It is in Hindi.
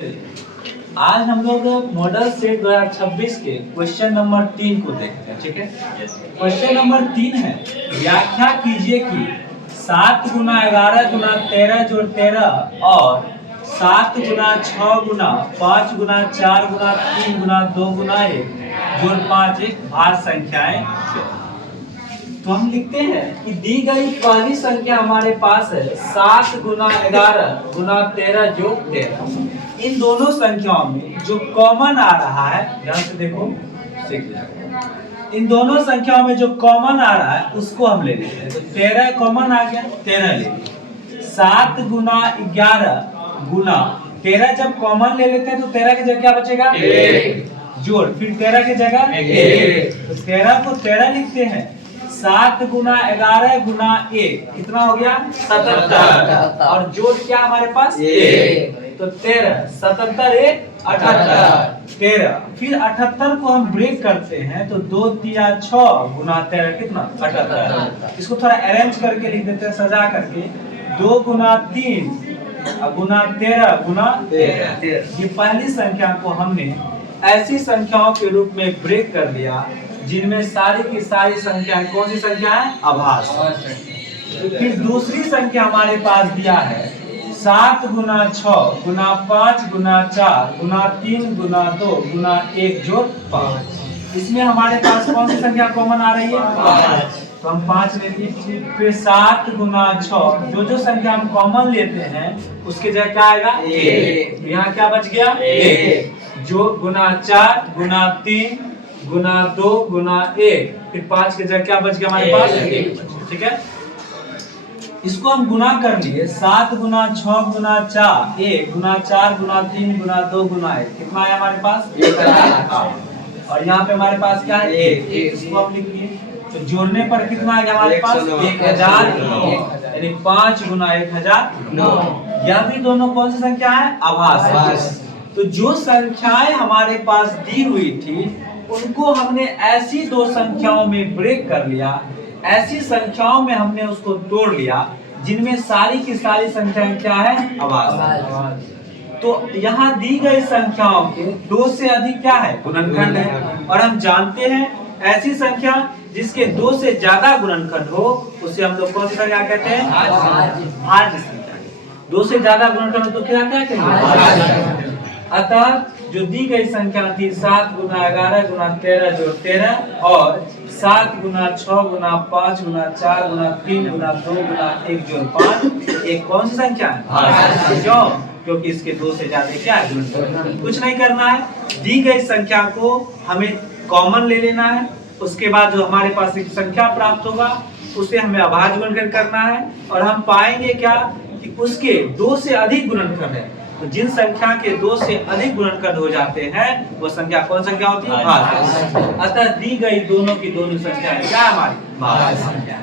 आज हम लोग मॉडल सेट 2026 के क्वेश्चन नंबर 3 को देखते हैं। ठीक है, क्वेश्चन नंबर 3 है, व्याख्या कीजिए कि 7 गुना 11 गुना 13 जोड़ 13 और 7 गुना 6 गुना 5 गुना 4 गुना 3 गुना 2 गुना 1 जोड़ 5 एक भाज्य संख्याएं। तो हम लिखते हैं कि दी गई पहली संख्या हमारे पास है 7 गुना 11 गुना 13 जोड़ 13। इन दोनों संख्याओं में जो कॉमन आ रहा है, ध्यान से देखो, इन दोनों संख्याओं में जो कॉमन आ रहा है उसको हम ले लेते हैं। तो 13 कॉमन आ गया, 13 ले लिया। 7 गुना 11 गुना 13 जब कॉमन ले लेते हैं तो 13 की जगह क्या बचेगा? जोड़, फिर 13 की जगह 1। तो 13 को 13 लिखते हैं। 7 गुना 11 गुना 1 कितना हो गया? 77। और जोड़ क्या हमारे पास? 1। तो 13 77 1 78 13। फिर 78 को हम ब्रेक करते हैं तो 2 3 6 गुना 13 कितना? 78। इसको थोड़ा अरेंज करके लिख देते हैं, सजा करके। 2 गुना 3 गुना 13 गुना 13। ये पहली संख्या को हमने ऐसी संख्याओं के रूप में ब्रेक कर लिया जिनमें सारी की सारी संख्याएं कौन सी संख्या है? अभाज्य। फिर दूसरी संख्या हमारे पास दिया है 7 गुना 6 गुना 5 गुना 4 गुना 3 गुना 2 गुना 1 जोड़ 5। इसमें हमारे पास कौन सी संख्या कॉमन आ रही है? तो हम 5 लेते हैं। फिर 7 गुना 6 जो संख्या हम कॉमन लेते हैं उसके जगह क्या आएगा? 1। यहाँ क्या बच गया? 1 जो गुना 4 गुना 3 गुना 2 गुना 1, फिर 5 के जगह क्या बच गया हमारे पास? 1। ठीक है, इसको हम गुना कर लिए। 7 गुना 6 गुना 4 1 गुना 4 गुना 3 गुना 2 गुना 1 कितना है हमारे पास? 1000। और यहाँ पे हमारे पास क्या है? 1। इसको हम लिख लिए। तो जोड़ने पर कितना आ गया हमारे पास? 1000। यानी 5 गुना 1000 9। यह भी दोनों कौन सी संख्या है? अभाज्य। तो जो संख्याएं हमारे पास दी हुई थी उनको हमने ऐसी दो संख्याओं में ब्रेक कर लिया, ऐसी संख्याओं में हमने उसको तोड़ लिया जिनमें सारी की सारी संख्याएं क्या है? अभाज्य। तो यहाँ दी गई संख्याओं के 2 से अधिक क्या है? गुणनखंड है। और हम जानते हैं ऐसी संख्या जिसके 2 से ज्यादा गुणनखंड हो उसे हम लोग कौन सी संख्या कहते हैं? भाज्य संख्या। 2 से ज्यादा गुणनखंड हो तो क्या कहते हैं? अतः जो दी गई संख्या थी 7 गुना 11 गुना 13 जोड़ 13 और 7 गुना 6 गुना 5 गुना 4 गुना 3 गुना 2 गुना 1 जोड़ 5 एक कौन सी संख्या है? क्यों? क्योंकि इसके 2 से ज्यादा क्या है? कुछ नहीं करना है, दी गई संख्या को हमें कॉमन ले लेना है। उसके बाद जो हमारे पास एक संख्या प्राप्त होगा उसे हमें अभाज्य गुणनखंड करना है और हम पाएंगे क्या कि उसके 2 से अधिक गुणनखंड है। तो जिन संख्या के 2 से अधिक गुणनखंड हो जाते हैं वो संख्या कौन संख्या होती है? भाज्य। अतः दी गई दोनों की दोनों संख्या क्या है हमारी? भाज्य संख्या।